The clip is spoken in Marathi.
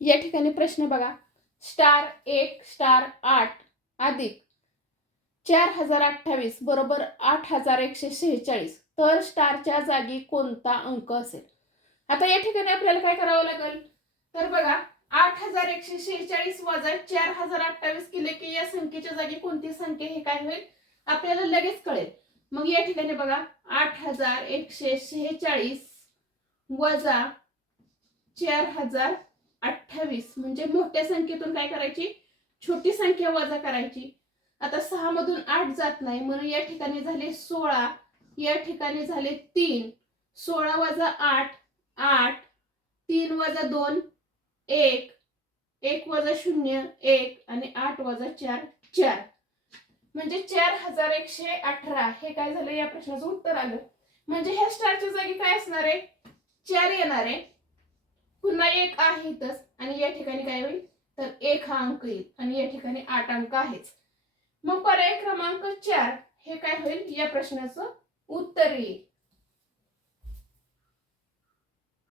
या ठिकाणी प्रश्न बघा, *1*8 अधिक 4028 बरोबर 8146, तर स्टारच्या जागी कोणता अंक असेल? आता या ठिकाणी आपल्याला काय करावं लागेल, तर बघा 8146 वजा 4028 केले की या संख्येच्या जागी कोणती संख्या हे काय होईल आपल्याला लगेच कळेल. मग या ठिकाणी बघा 8146 वजा 4028 म्हणजे मोठ्या संख्येतून काय करायची, छोटी संख्या वजा करायची. आता 6 मधून 8 जात नाही म्हणून या ठिकाणी झाले 16, या ठिकाणी झाले 3, 16 वजा 8 8, 3 वजा 2 1, 1 वजा 0 1 आणि 8 वजा 4 4, म्हणजे 4118 हे काय झालं या प्रश्नाचं उत्तर आलं. म्हणजे ह्या स्टारच्या जागी काय असणार आहे, 4 येणार आहे, पुन्हा 1 आहे इथंच आणि या ठिकाणी काय होईल तर 1 हा अंक येईल आणि या ठिकाणी 8 अंक आहेच. मग पर्याय क्रमांक 4 हे काय होईल या प्रश्नाचं उत्तर येईल.